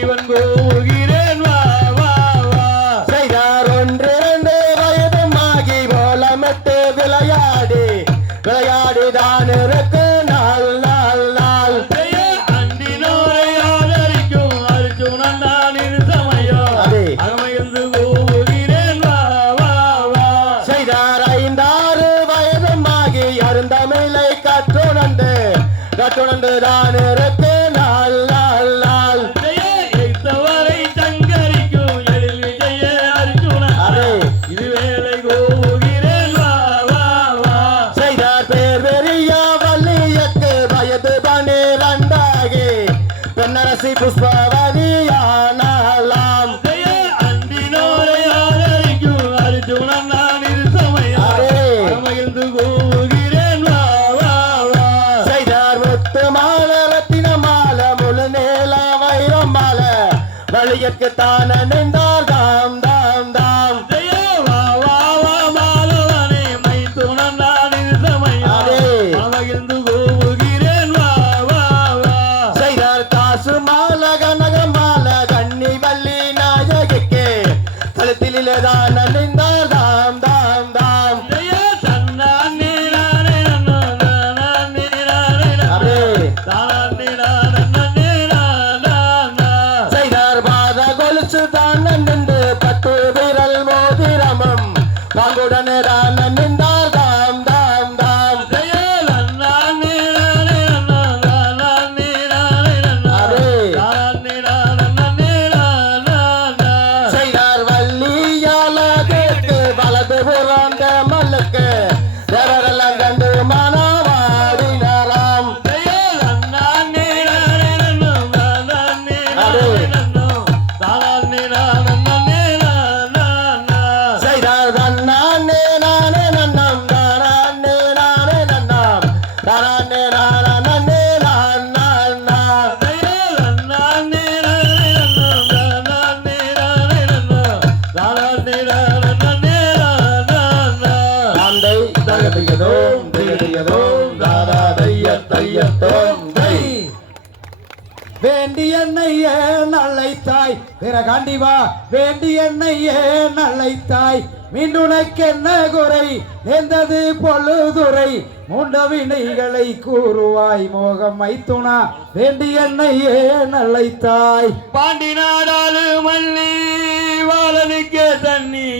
ஜீவன் கோ பெண்ணரசி புஷ்பவதியானாலாம். அன்பினோரை ஆதரிக்கும் அர்ஜுனன் நான் இருசமையா அதே. மகிழ்ந்து வா செய்தார் முத்து மாலை ரத்தின மாலை முழு நீல வைரம் மாலை. வழியற்கு தான் நின்றார் தாம் அதே. தானே நானே நானே நானே செய்தார் பாத கொலுசு தான் நின்று பத்து விரல் மோதிரமும் பாங்குடனே தான் தகதியதோம் திகதியதோம் தாதா தைய தையத்தோம் தை. வேண்டி என்னையே நல்லைத்தாய் பிறகாண்டி வா. வேண்டி என்னையே நல்லைத்தாய் மீண்டுனக்கு குறை? நேர்ந்தது பொழுதுரை மூண்ட வினைகளை கூறுவாய் மோகம் ஐத்துணா வேண்டி என்னையே நல்லைத்தாய் பாண்டி நாடாளு மல்லி வாழனுக்கு தண்ணி.